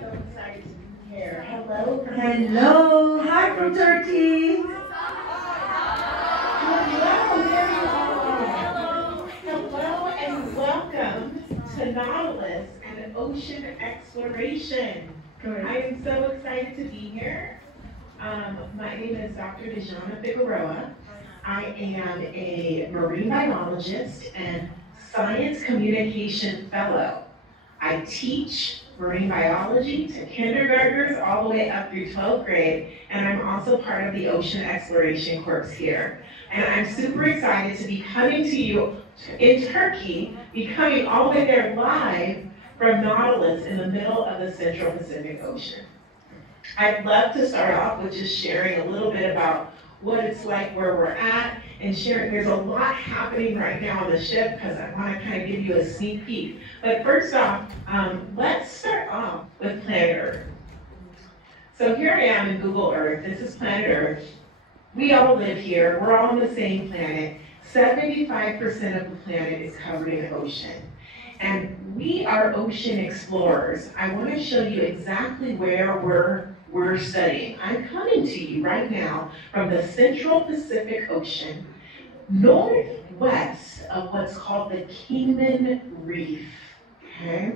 So excited to be here. Hello. Hello. Hi from Turkey. Hello and welcome to Nautilus and Ocean Exploration. I am so excited to be here. My name is Dr. Dijanna Figueroa'ya. I am a marine biologist and science communication fellow. I teach marine biology to kindergartners all the way up through 12th grade, and I'm also part of the Ocean Exploration Corps here. And I'm super excited to be coming to you in Turkey, be coming all the way there live from Nautilus in the middle of the Central Pacific Ocean. I'd love to start off with just sharing a little bit about what it's like where we're at, and sharing, there's a lot happening right now on the ship because I want to kind of give you a sneak peek. But first off, let's start off with planet Earth. So here I am in Google Earth. This is planet Earth. We all live here. We're all on the same planet. 75% of the planet is covered in ocean. And we are ocean explorers. I want to show you exactly where we're studying. I'm coming to you right now from the Central Pacific Ocean, northwest of what's called the Kingman Reef, okay?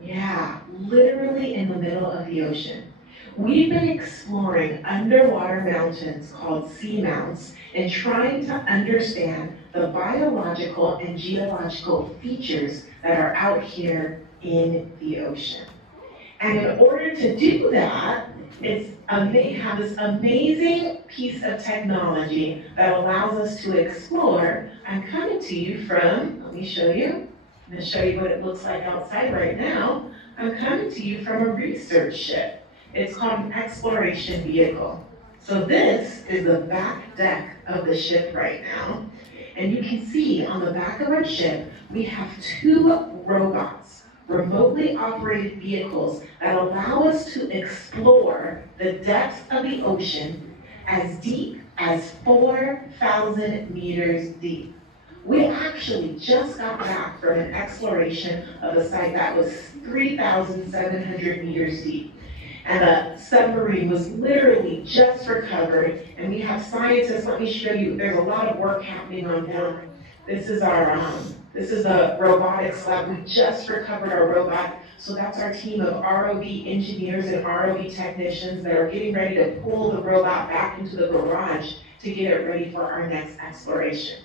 Yeah, literally in the middle of the ocean. We've been exploring underwater mountains called seamounts and trying to understand the biological and geological features that are out here in the ocean. And in order to do that, they have this amazing piece of technology that allows us to explore. I'm coming to you from, let me show you. I'm going to show you what it looks like outside right now. I'm coming to you from a research ship. It's called an exploration vehicle. So this is the back deck of the ship right now. And you can see on the back of our ship, we have two robots, remotely operated vehicles that allow us to explore the depths of the ocean as deep as 4,000 meters deep. We actually just got back from an exploration of a site that was 3,700 meters deep. And the submarine was literally just recovered, and we have scientists. Let me show you, there's a lot of work happening on board. This is the robotics lab. We just recovered our robot. So that's our team of ROV engineers and ROV technicians that are getting ready to pull the robot back into the garage to get it ready for our next exploration.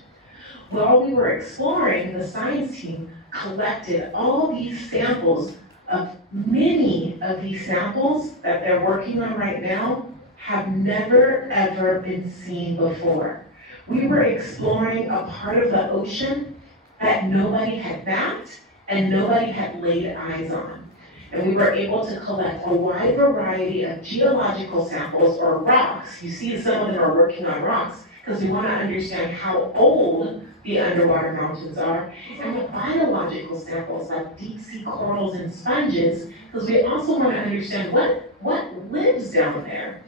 While we were exploring, the science team collected all these samples of many of these samples that they're working on right now have never ever been seen before. We were exploring a part of the ocean that nobody had mapped and nobody had laid eyes on. And we were able to collect a wide variety of geological samples or rocks. You see some of them are working on rocks because we want to understand how old the underwater mountains are, and the biological samples like deep sea corals and sponges, because we also want to understand what lives down there.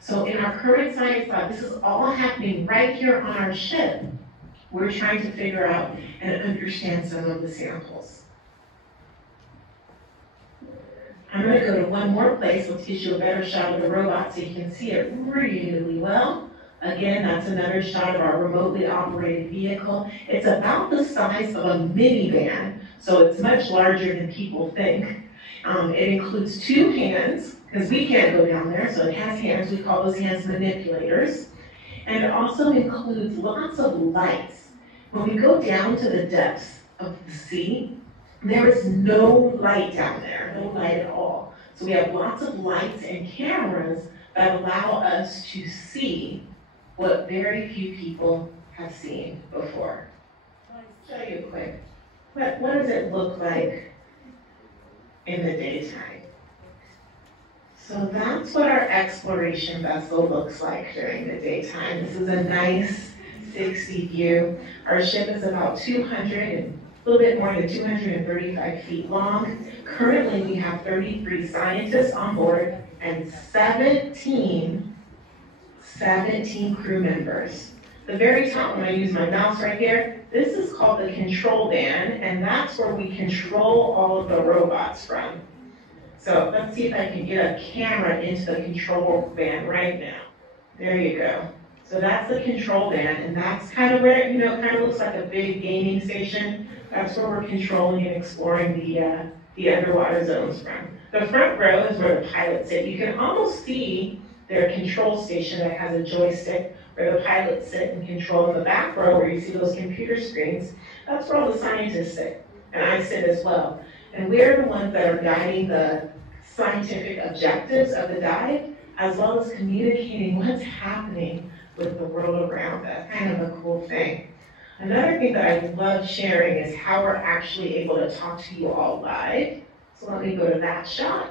So in our current science lab, this is all happening right here on our ship. We're trying to figure out and understand some of the samples. I'm going to go to one more place. Let's get you a better shot of the robot so you can see it really well. Again, that's another shot of our remotely operated vehicle. It's about the size of a minivan, so it's much larger than people think. It includes two hands, because we can't go down there, so it has hands. We call those hands manipulators. And it also includes lots of lights. When we go down to the depths of the sea, there is no light down there, no light at all. So we have lots of lights and cameras that allow us to see what very few people have seen before. I'll show you quick. What does it look like in the daytime? So that's what our exploration vessel looks like during the daytime. This is a nice 60 view. Our ship is about a little bit more than 235 feet long. Currently, we have 33 scientists on board and 17 crew members. The very top, when I use my mouse right here, this is called the control band, and that's where we control all of the robots from. So let's see if I can get a camera into the control band right now. There you go. So that's the control band, and that's kind of where, kind of looks like a big gaming station. That's where we're controlling and exploring the underwater zones from. The front row is where the pilots sit. You can almost see their control station that has a joystick where the pilots sit and control. In the back row where you see those computer screens, that's where all the scientists sit, and I sit as well. And we're the ones that are guiding the scientific objectives of the dive, as well as communicating what's happening with the world around us. Kind of a cool thing. Another thing that I love sharing is how we're actually able to talk to you all live. So let me go to that shot.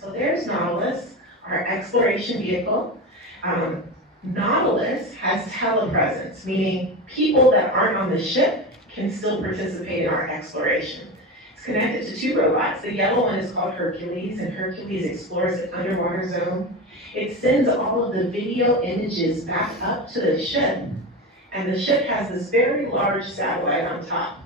So there's Nautilus, our exploration vehicle. Nautilus has telepresence, meaning people that aren't on the ship can still participate in our exploration. It's connected to 2 robots. The yellow one is called Hercules, and Hercules explores the underwater zone. It sends all of the video images back up to the ship, and the ship has this very large satellite on top.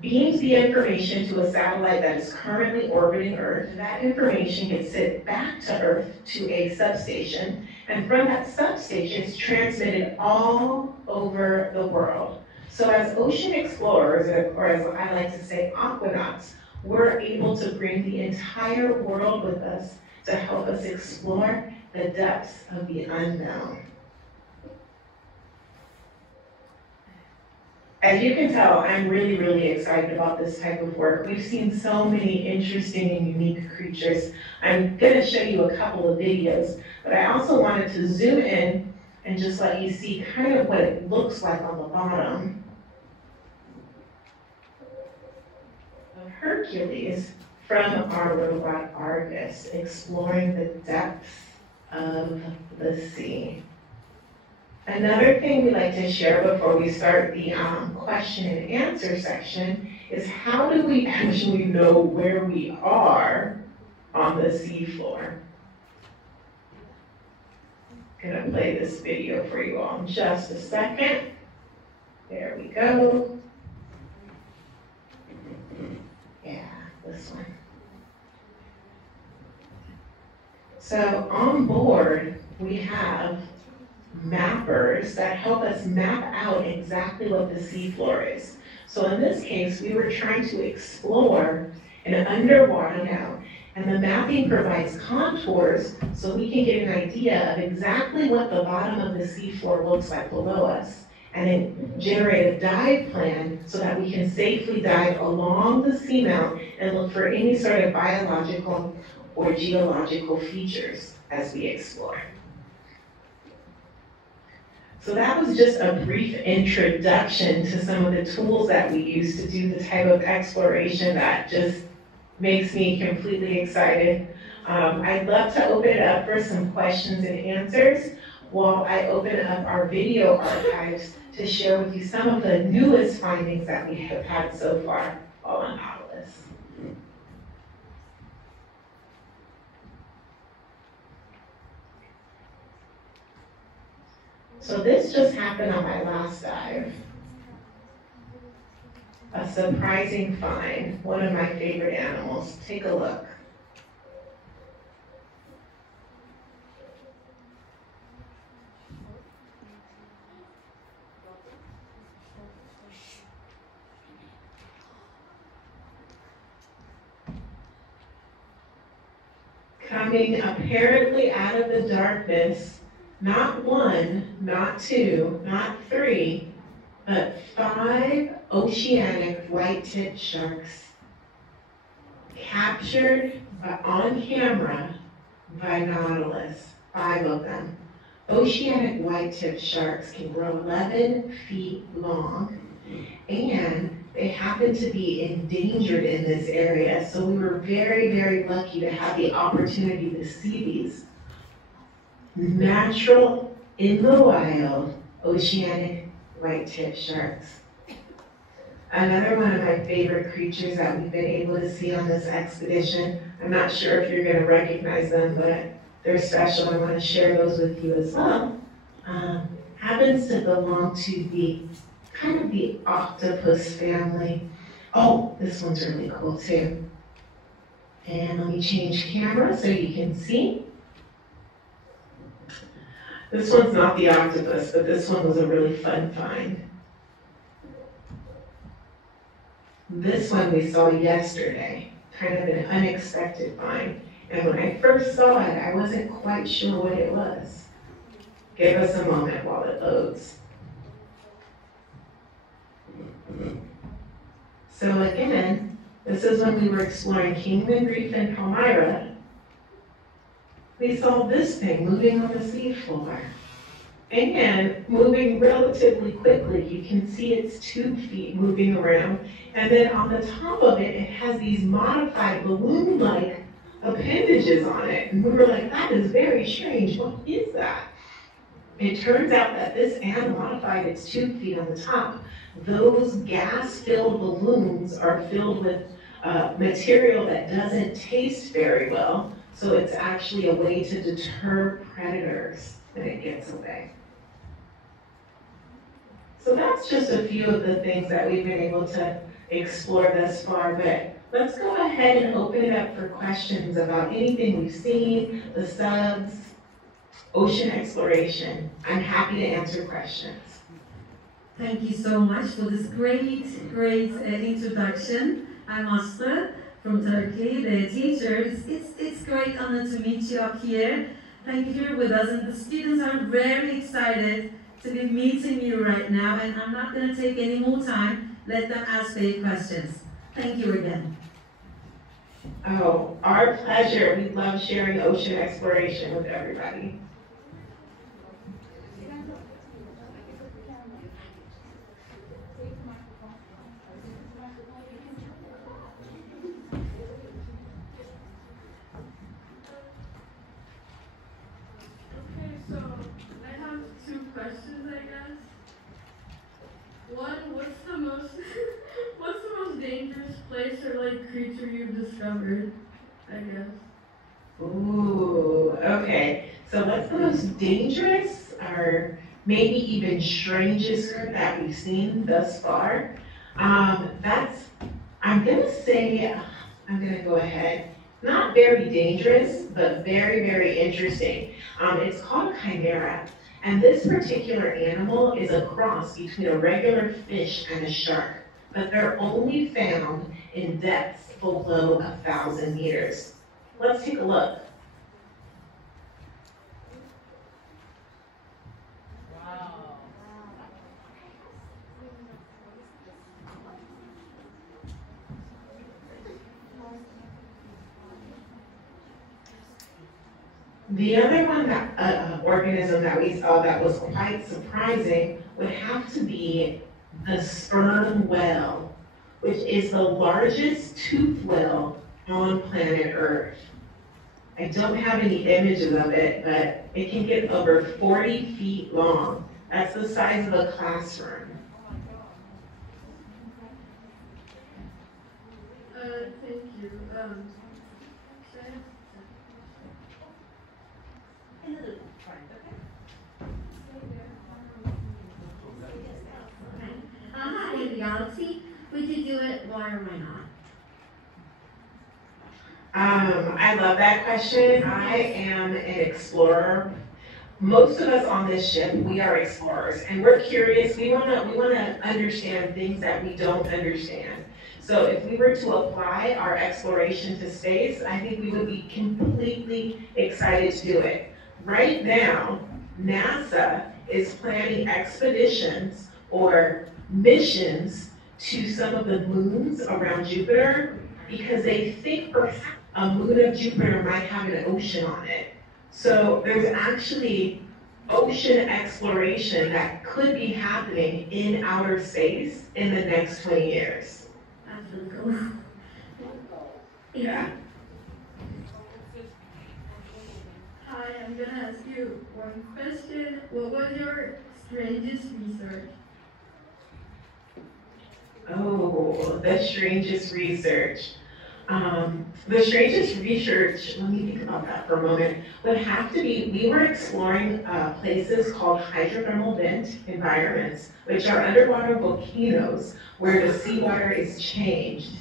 Beams the information to a satellite that is currently orbiting Earth. That information gets sent back to Earth to a substation, and from that substation it's transmitted all over the world. So as ocean explorers, or as I like to say, aquanauts, we're able to bring the entire world with us to help us explore the depths of the unknown. As you can tell, I'm really, really excited about this type of work. We've seen so many interesting and unique creatures. I'm going to show you a couple of videos, but I also wanted to zoom in and just let you see kind of what it looks like on the bottom of Hercules from our robot Argus, exploring the depths of the sea. Another thing we like to share before we start the question and answer section is how do we actually know where we are on the seafloor? I'm gonna play this video for you all in just a second. There we go. Yeah, this one. So on board, we have mappers that help us map out exactly what the seafloor is. So in this case, we were trying to explore an underwater now, and the mapping provides contours so we can get an idea of exactly what the bottom of the seafloor looks like below us, and then generate a dive plan so that we can safely dive along the seamount and look for any sort of biological or geological features as we explore. So that was just a brief introduction to some of the tools that we use to do the type of exploration that just makes me completely excited. I'd love to open it up for some questions and answers while I open up our video archives to share with you some of the newest findings that we have had so far on Nautilus. So this just happened on my last dive. A surprising find, one of my favorite animals. Take a look. Coming apparently out of the darkness, not 1, not 2, not 3, but 5 oceanic white-tipped sharks captured on camera by Nautilus, 5 of them. Oceanic white-tipped sharks can grow 11 feet long, and they happen to be endangered in this area, so we were very, very lucky to have the opportunity to see these natural, in the wild, oceanic white-tipped sharks. Another one of my favorite creatures that we've been able to see on this expedition, I'm not sure if you're going to recognize them, but they're special. I want to share those with you as well. Happens to belong to the kind of the octopus family. Oh, this one's really cool too. And let me change camera so you can see. This one's not the octopus, but this one was a really fun find. This one we saw yesterday, kind of an unexpected find. And when I first saw it, I wasn't quite sure what it was. Give us a moment while it loads. So again, this is when we were exploring Kingman Reef in Palmyra. We saw this thing moving on the seafloor. And moving relatively quickly. You can see its tube feet moving around. And then on the top of it, it has these modified balloon-like appendages on it. And we were like, that is very strange. What is that? It turns out that this animal modified its tube feet on the top. Those gas-filled balloons are filled with material that doesn't taste very well. So it's actually a way to deter predators when it gets away. So that's just a few of the things that we've been able to explore thus far, but let's go ahead and open it up for questions about anything we've seen, the subs, ocean exploration. I'm happy to answer questions. Thank you so much for this great introduction. I'm Aslı from Turkey, the teachers. It's great honor to meet you up here. Thank you here with us, and the students are very excited to be meeting you right now, and I'm not going to take any more time. Let them ask their questions. Thank you again. Oh, our pleasure. We love sharing ocean exploration with everybody. Questions, I guess. One, what's the most dangerous place or like creature you've discovered, I guess? Ooh, okay. So what's the most dangerous or maybe even strangest that we've seen thus far? I'm gonna go ahead. Not very dangerous, but very, very interesting. It's called a chimera. And this particular animal is a cross between a regular fish and a shark, but they're only found in depths below 1,000 meters. Let's take a look. Wow. The other one organism that we saw that was quite surprising would have to be the sperm whale, which is the largest toothed whale on planet Earth. I don't have any images of it, but it can get over 40 feet long. That's the size of a classroom. Thank you. Hi, in reality, would you do it? Why or why not? I love that question. I am an explorer. Most of us on this ship, we are explorers, and we're curious. We wanna understand things that we don't understand. So if we were to apply our exploration to space, I think we would be completely excited to do it. Right now, NASA is planning expeditions or missions to some of the moons around Jupiter because they think perhaps a moon of Jupiter might have an ocean on it. So there's actually ocean exploration that could be happening in outer space in the next 20 years. That's really cool. Yeah. Hi, I'm gonna ask you one question. What was your strangest research? Oh, the strangest research. The strangest research, let me think about that for a moment, would have to be, we were exploring places called hydrothermal vent environments, which are underwater volcanoes where the seawater is changed.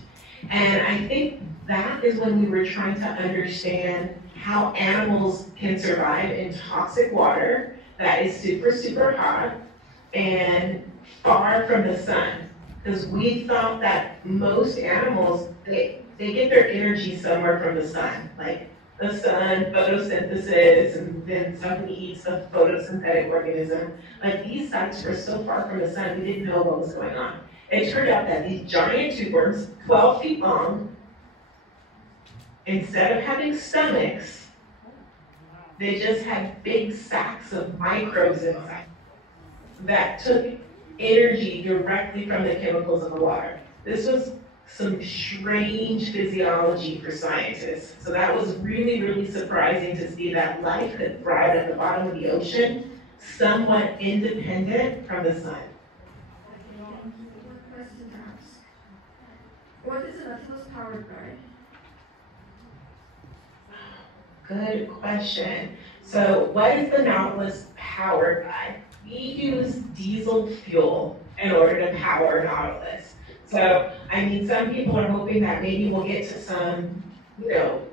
And I think that is when we were trying to understand how animals can survive in toxic water that is super, super hot and far from the sun. Because we thought that most animals, they get their energy somewhere from the sun, like the sun, photosynthesis, and then somebody eats a photosynthetic organism. Like these sites were so far from the sun, we didn't know what was going on. It turned out that these giant tubers, 12 feet long, instead of having stomachs, they just had big sacs of microbes inside that took energy directly from the chemicals of the water. This was some strange physiology for scientists. So that was really, really surprising to see that life could thrive at the bottom of the ocean, somewhat independent from the sun. One question to ask. What is the Nautilus powered by? Good question. So what is the Nautilus powered by? We use diesel fuel in order to power Nautilus. So, I mean, some people are hoping that maybe we'll get to some,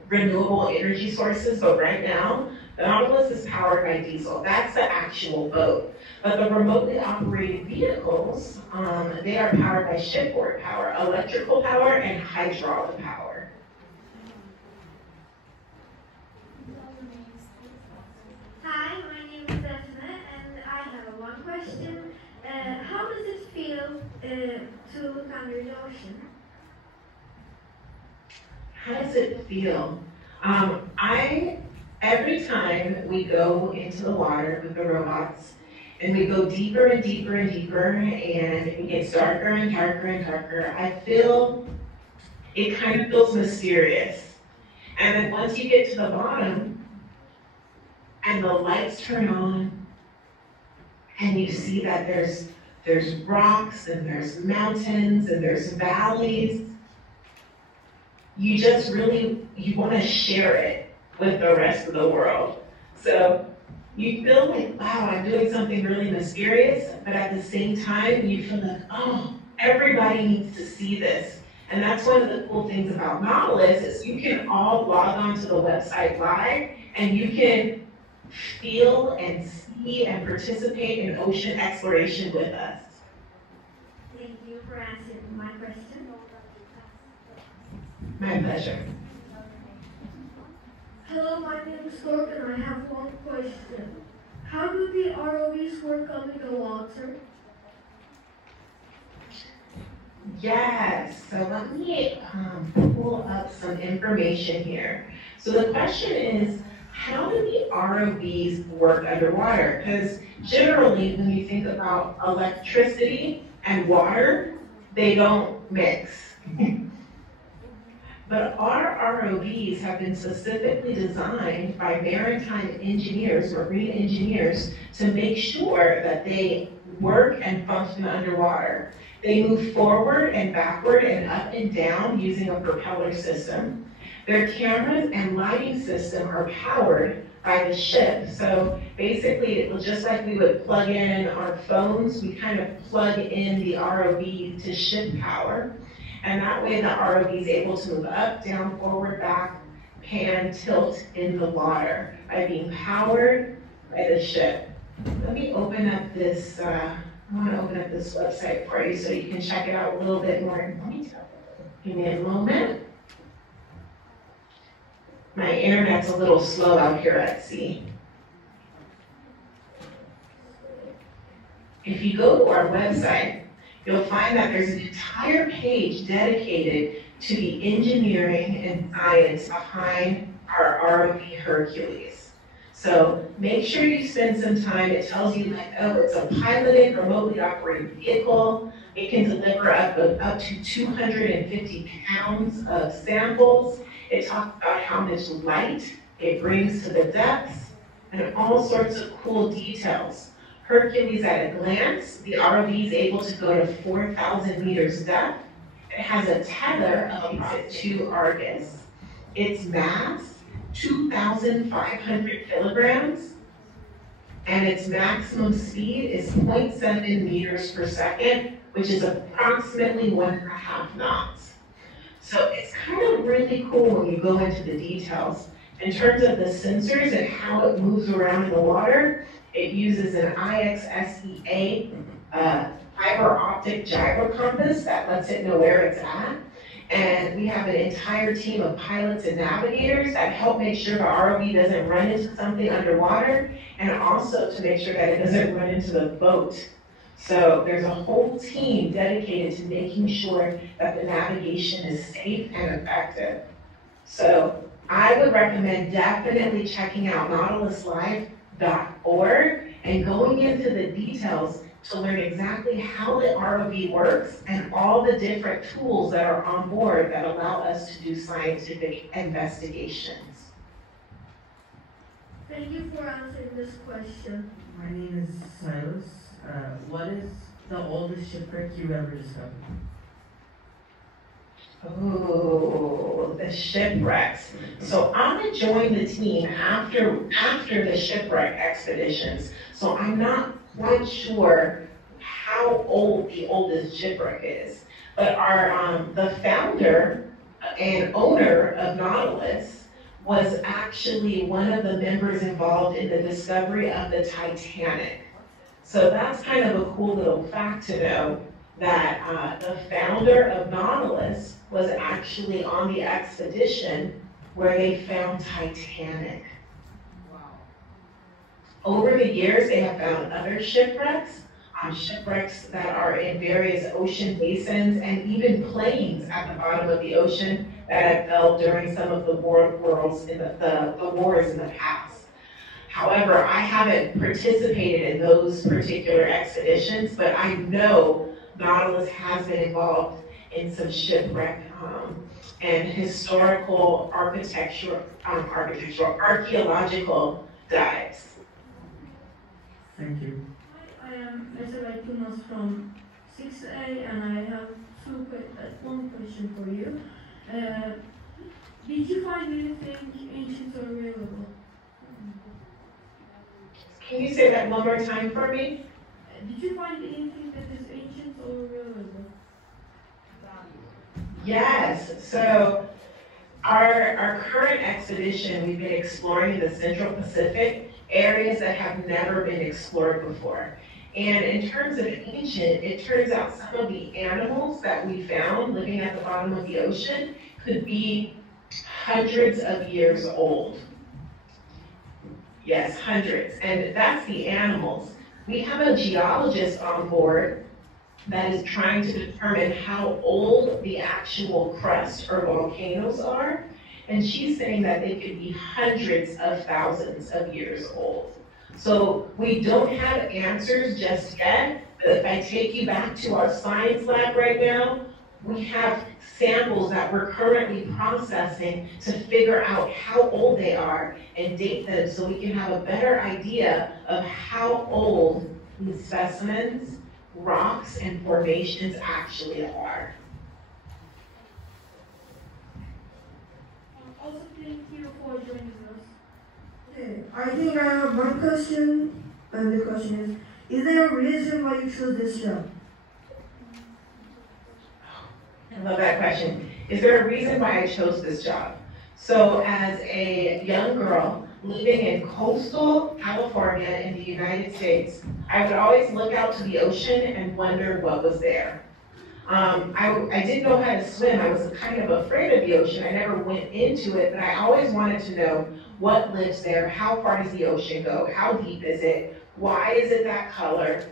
renewable energy sources, but right now, the Nautilus is powered by diesel. That's the actual boat. But the remotely operated vehicles, they are powered by shipboard power, electrical power, and hydraulic power. Hi, my name is Daphne, and I have one question. How does it feel to look under the ocean? How does it feel? Every time we go into the water with the robots, and we go deeper and deeper and deeper, and it gets darker and darker and darker, I feel it kind of feels mysterious. And then once you get to the bottom, and the lights turn on, and you see that there's rocks, and there's mountains, and there's valleys, you just really, you want to share it with the rest of the world. So you feel like, wow, I'm doing something really mysterious, but at the same time, you feel like, oh, everybody needs to see this. And that's one of the cool things about Nautilus is you can all log on to the website live, and you can feel and see and participate in ocean exploration with us. Thank you for answering my question. My pleasure. Hello, my name is Cork, and I have one question. How do the ROVs work under the water? Yes, so let me pull up some information here. So the question is, how do the ROVs work underwater? Because generally, when you think about electricity and water, they don't mix. But our ROVs have been specifically designed by maritime engineers, marine engineers, to make sure that they work and function underwater. They move forward and backward and up and down using a propeller system. Their cameras and lighting system are powered by the ship. So basically, just like we would plug in our phones, we kind of plug in the ROV to ship power. And that way the ROV is able to move up, down, forward, back, pan, tilt in the water by being powered by the ship. Let me open up this, I want to open up this website for you so you can check it out a little bit more in detail. Give me a moment. My internet's a little slow out here at sea. If you go to our website, you'll find that there's an entire page dedicated to the engineering and science behind our ROV Hercules. So make sure you spend some time. It tells you like, oh, it's a piloted, remotely operated vehicle. It can deliver up to 250 pounds of samples. It talks about how much light it brings to the depths and all sorts of cool details. Hercules at a glance, the ROV is able to go to 4,000 meters depth. It has a tether of to Argus. Its mass, 2,500 kilograms, and its maximum speed is 0.7 meters per second, which is approximately 1.5 knots. So it's kind of really cool when you go into the details. In terms of the sensors and how it moves around in the water, it uses an IXSEA fiber optic gyrocompass that lets it know where it's at. And we have an entire team of pilots and navigators that help make sure the ROV doesn't run into something underwater, and also to make sure that it doesn't run into the boat. So there's a whole team dedicated to making sure that the navigation is safe and effective. So I would recommend definitely checking out nautiluslive.org and going into the details to learn exactly how the ROV works and all the different tools that are on board that allow us to do scientific investigations. Thank you for answering this question. My name is Silas. What is the oldest shipwreck you've ever discovered? Oh, the shipwrecks. So I'm gonna join the team after the shipwreck expeditions. So I'm not quite sure how old the oldest shipwreck is. But the founder and owner of Nautilus was actually one of the members involved in the discovery of the Titanic. So that's kind of a cool little fact to know, that the founder of Nautilus was actually on the expedition where they found Titanic. Wow. Over the years, they have found other shipwrecks, shipwrecks that are in various ocean basins, and even planes at the bottom of the ocean that have fell during some of the wars in the wars in the past. However, I haven't participated in those particular expeditions, but I know Nautilus has been involved in some shipwreck and historical archaeological dives. Thank you. I am Pasifik from 6A, and I have one question for you. Did you find anything ancient or available? Can you say that one more time for me? Did you find anything that is ancient or available? Yes. So our current expedition, we've been exploring the Central Pacific, areas that have never been explored before. And in terms of ancient, it turns out some of the animals that we found living at the bottom of the ocean could be hundreds of years old. Yes, hundreds. And that's the animals. We have a geologist on board that is trying to determine how old the actual crust or volcanoes are. And she's saying that they could be hundreds of thousands of years old. So we don't have answers just yet, but if I take you back to our science lab right now, we have samples that we're currently processing to figure out how old they are and date them so we can have a better idea of how old these specimens, rocks, and formations actually are. Also, thank you for joining us. Okay, I think I have one question, and the question is there a reason why you chose this job? I love that question. Is there a reason why I chose this job? So as a young girl living in coastal California in the United States, I would always look out to the ocean and wonder what was there. I didn't know how to swim. I was kind of afraid of the ocean. I never went into it, but I always wanted to know what lives there, how far does the ocean go, how deep is it, why is it that color,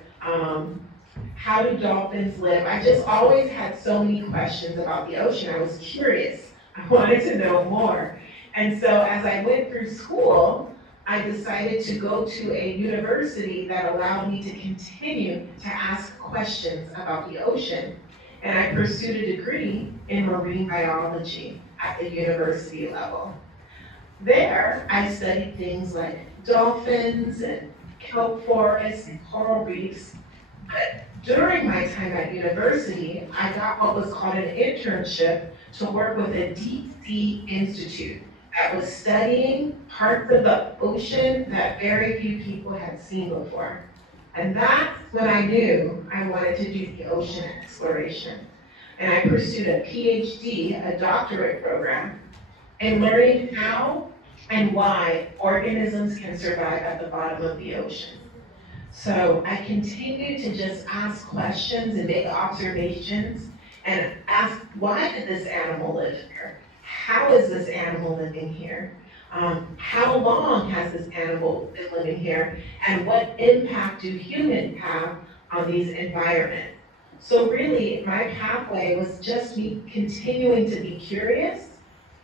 how do dolphins live? I just always had so many questions about the ocean. I was curious. I wanted to know more. And so as I went through school, I decided to go to a university that allowed me to continue to ask questions about the ocean. And I pursued a degree in marine biology at the university level. There, I studied things like dolphins and kelp forests and coral reefs. But during my time at university, I got what was called an internship to work with a deep sea institute that was studying parts of the ocean that very few people had seen before. And that's when I knew I wanted to do the ocean exploration. and I pursued a PhD, a doctorate program, in learning how and why organisms can survive at the bottom of the ocean. So I continue to just ask questions and make observations and ask, why did this animal live here? How is this animal living here? How long has this animal been living here? And what impact do humans have on these environments? So really, my pathway was just me continuing to be curious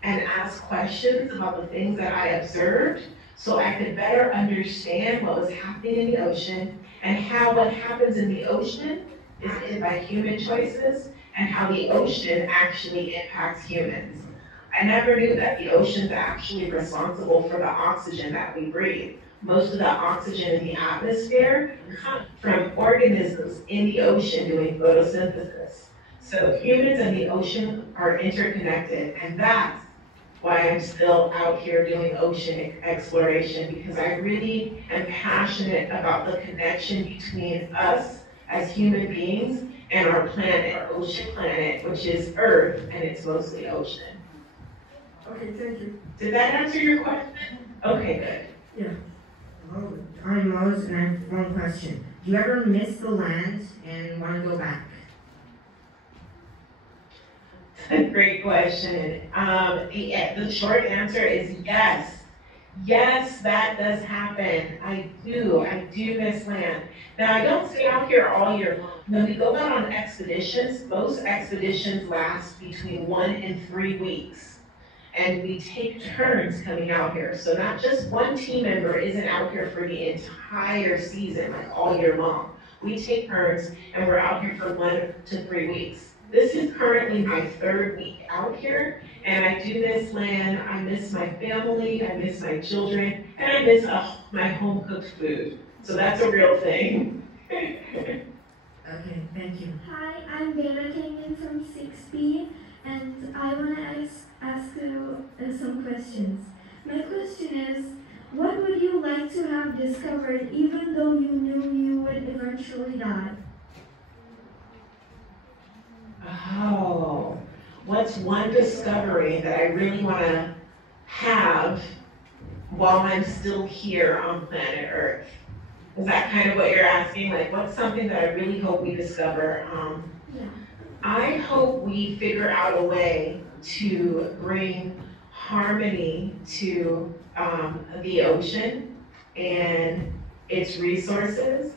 and ask questions about the things that I observed so I could better understand what was happening in the ocean and how what happens in the ocean is in by human choices and how the ocean actually impacts humans. I never knew that the ocean's actually responsible for the oxygen that we breathe. Most of the oxygen in the atmosphere comes from organisms in the ocean doing photosynthesis. So humans and the ocean are interconnected, and that's why I'm still out here doing ocean exploration, because I really am passionate about the connection between us as human beings and our planet, our ocean planet, which is Earth, and it's mostly ocean. Okay, thank you. Did that answer your question? Okay, good. Yeah. Oh, I'm Rose, and I have one question. Do you ever miss the land and want to go back? Great question. The short answer is yes. Yes, that does happen. I do miss land. Now, I don't stay out here all year long. When we go out on expeditions, most expeditions last between 1 and 3 weeks. And we take turns coming out here. So not just one team member isn't out here for the entire season, like all year long. We take turns and we're out here for 1 to 3 weeks. This is currently my 3rd week out here, and I do miss land. I miss my family, I miss my children, and I miss my home-cooked food. So that's a real thing. Okay, thank you. Hi, I'm Vera Kingman from 6B, and I want to ask you some questions. My question is, what would you like to have discovered even though you knew you would eventually die? Oh, what's one discovery that I really want to have while I'm still here on planet Earth? Is that kind of what you're asking? Like, what's something that I really hope we discover? Yeah. I hope we figure out a way to bring harmony to the ocean and its resources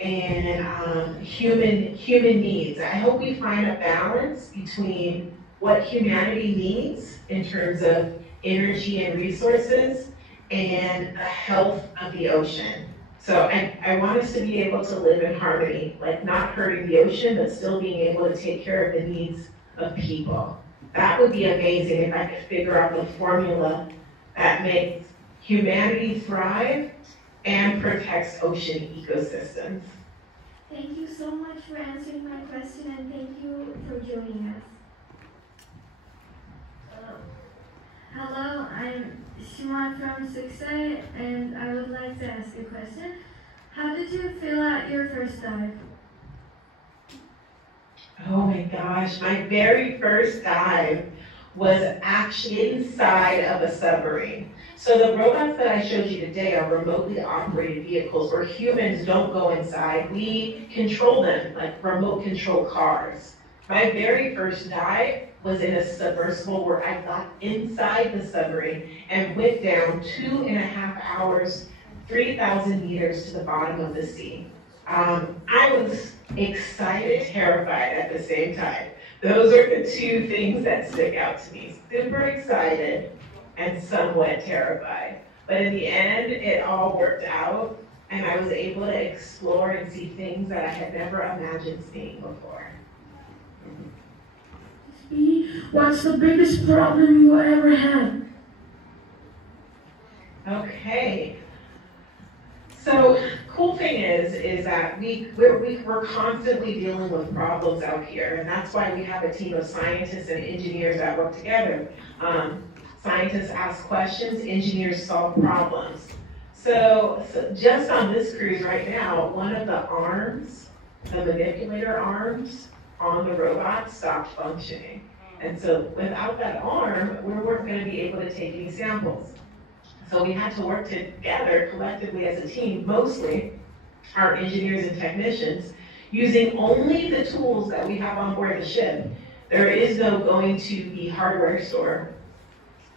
and human needs. I hope we find a balance between what humanity needs in terms of energy and resources and the health of the ocean. So I want us to be able to live in harmony, like not hurting the ocean, but still being able to take care of the needs of people. That would be amazing if I could figure out the formula that makes humanity thrive and protects ocean ecosystems. Thank you so much for answering my question, and thank you for joining us. Hello, I'm Shimon from 6A, and I would like to ask a question. How did you feel at your first dive? Oh my gosh, my very first dive was actually inside of a submarine. So the robots that I showed you today are remotely operated vehicles where humans don't go inside. We control them like remote control cars. My very first dive was in a submersible where I got inside the submarine and went down 2.5 hours, 3,000 meters to the bottom of the sea. I was excited, terrified at the same time. Those are the two things that stick out to me. Super excited and somewhat terrified. But in the end, it all worked out, and I was able to explore and see things that I had never imagined seeing before. What's the biggest problem you ever had? Okay. So, cool thing is that we're constantly dealing with problems out here, and that's why we have a team of scientists and engineers that work together. Scientists ask questions, engineers solve problems. So just on this cruise right now, one of the arms, the manipulator arms, on the robot stopped functioning. And so without that arm, we weren't going to be able to take any samples. So we had to work together collectively as a team, mostly our engineers and technicians, using only the tools that we have on board the ship. There is no going to the hardware store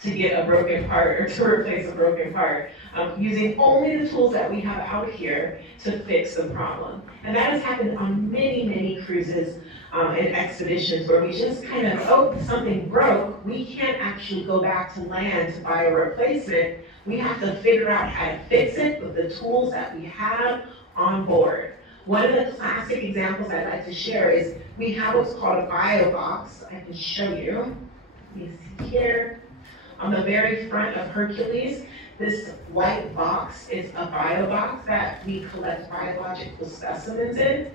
to get a broken part or to replace a broken part, using only the tools that we have out here to fix the problem. And that has happened on many, many cruises and expeditions where we just kind of, oh, something broke. We can't actually go back to land to buy a replacement. We have to figure out how to fix it with the tools that we have on board. One of the classic examples I'd like to share is we have what's called a bio box. I can show you. You see here on the very front of Hercules, this white box is a bio box that we collect biological specimens in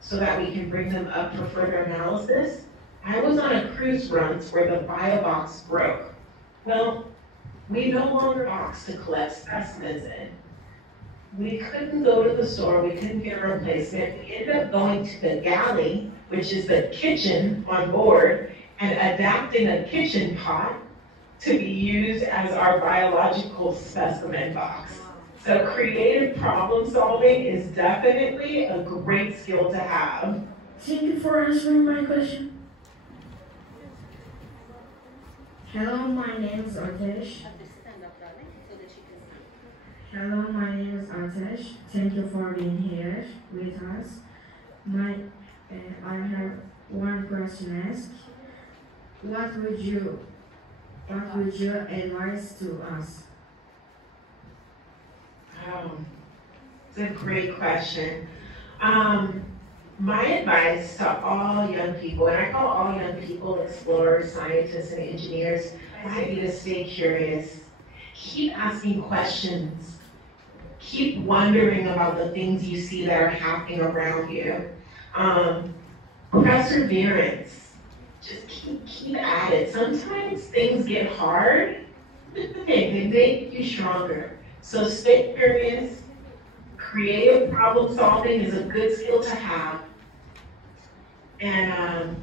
so that we can bring them up for further analysis. I was on a cruise once where the bio box broke. Well, we no longer box to collect specimens in. We couldn't go to the store, we couldn't get a replacement. We ended up going to the galley, which is the kitchen on board, and adapting a kitchen pot to be used as our biological specimen box. So creative problem solving is definitely a great skill to have. Thank you for answering my question. Hello, my name is Artesh. Hello, my name is Artesh. Thank you for being here with us. I have one question to ask. What would you advise to us? It's a great question. My advice to all young people, and I call all young people explorers, scientists, and engineers, might be to stay curious. Keep asking questions. Keep wondering about the things you see that are happening around you. Perseverance. Just keep at it. Sometimes things get hard, but they make you stronger. So stay curious. Creative problem solving is a good skill to have. And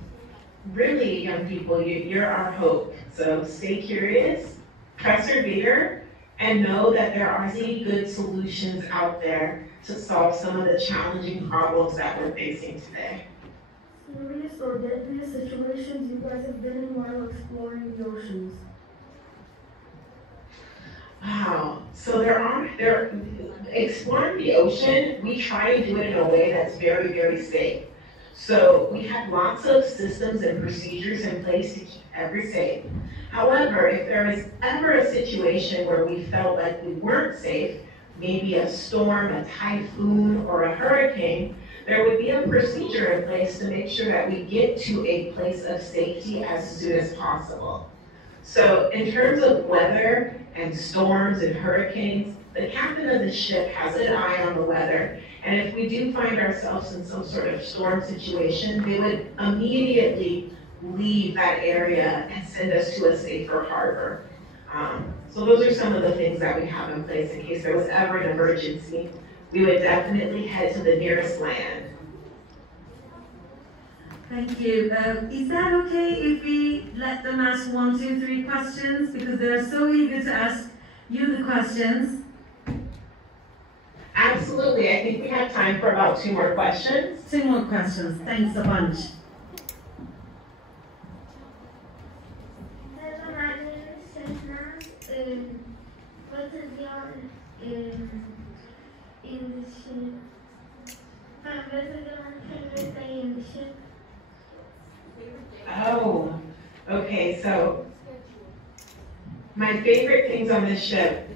really, young people, you're our hope. So stay curious, persevere, and know that there are many good solutions out there to solve some of the challenging problems that we're facing today. Serious or deadly situations you guys have been in while exploring the oceans? Wow. So exploring the ocean, we try to do it in a way that's very, very safe. So we have lots of systems and procedures in place to keep everyone safe. However, if there is ever a situation where we felt like we weren't safe, maybe a storm, a typhoon, or a hurricane, there would be a procedure in place to make sure that we get to a place of safety as soon as possible. So in terms of weather and storms and hurricanes, the captain of the ship has an eye on the weather, and if we do find ourselves in some sort of storm situation, they would immediately leave that area and send us to a safer harbor. So those are some of the things that we have in place in case there was ever an emergency. We would definitely head to the nearest land. Thank you. Is that okay if we let them ask 1, 2, 3 questions? Because they're so eager to ask you the questions. Absolutely. I think we have time for about 2 more questions. 2 more questions. Thanks a bunch. Hello, my name is Shashna. What is your in the ship? What is your favorite day in the ship? Oh, okay. So my favorite things on this ship.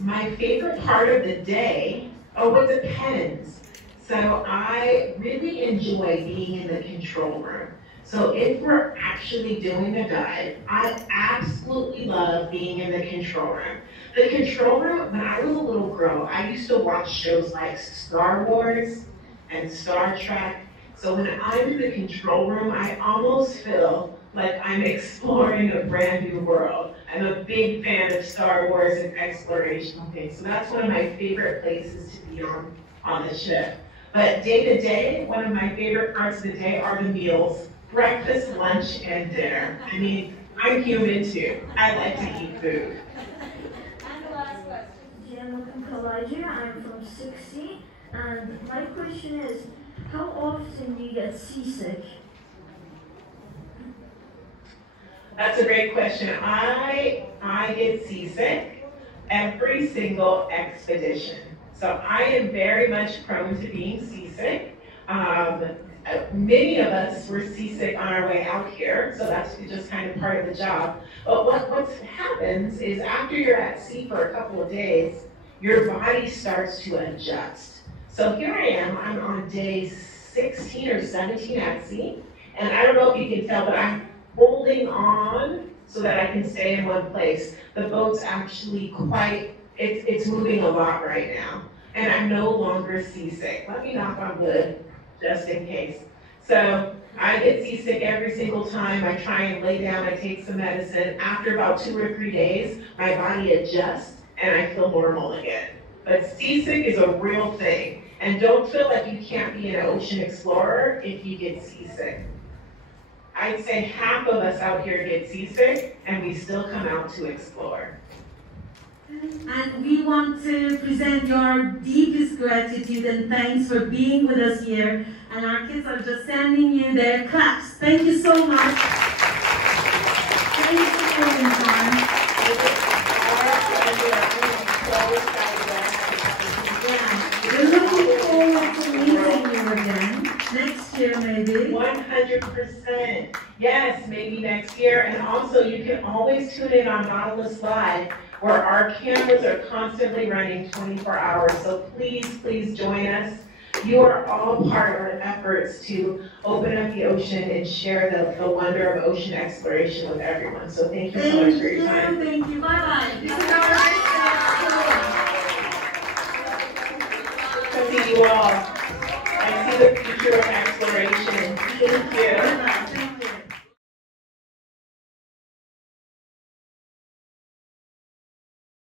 My favorite part of the day, it depends. So I really enjoy being in the control room. So if we're actually doing a dive, I absolutely love being in the control room. The control room, when I was a little girl, I used to watch shows like Star Wars and Star Trek. So when I'm in the control room, I almost feel like I'm exploring a brand new world. I'm a big fan of Star Wars and exploration. Okay, so that's one of my favorite places to be on the ship. But day to day, one of my favorite parts of the day are the meals, breakfast, lunch, and dinner. I mean, I'm human too. I like to eat food. And the last question. I'm from 6C, and my question is, how often do you get seasick? That's a great question. I get seasick every single expedition. So I am very much prone to being seasick. Many of us were seasick on our way out here, so that's just kind of part of the job. But what happens is after you're at sea for a couple of days, your body starts to adjust. So here I am, I'm on day 16 or 17 at sea, and I don't know if you can tell, but I'm holding on so that I can stay in one place. The boat's actually it's moving a lot right now, and I'm no longer seasick. Let me knock on wood, just in case. So I get seasick every single time. I try and lay down, I take some medicine. After about 2 or 3 days, my body adjusts and I feel normal again. But seasick is a real thing. And don't feel like you can't be an ocean explorer if you get seasick. I'd say half of us out here get seasick and we still come out to explore. And we want to present your deepest gratitude and thanks for being with us here. And our kids are just sending you their claps. Thank you so much. Thank you for spending time. We're looking forward to meeting you again. Next year, maybe. 100%. Yes, maybe next year. And also, you can always tune in on Nautilus Live, where our cameras are constantly running 24 hours. So please, please join us. You are all part of our efforts to open up the ocean and share the wonder of ocean exploration with everyone. So thank you so much for your time. Thank you. Bye-bye. To see you all. I see the future of exploration. Thank you.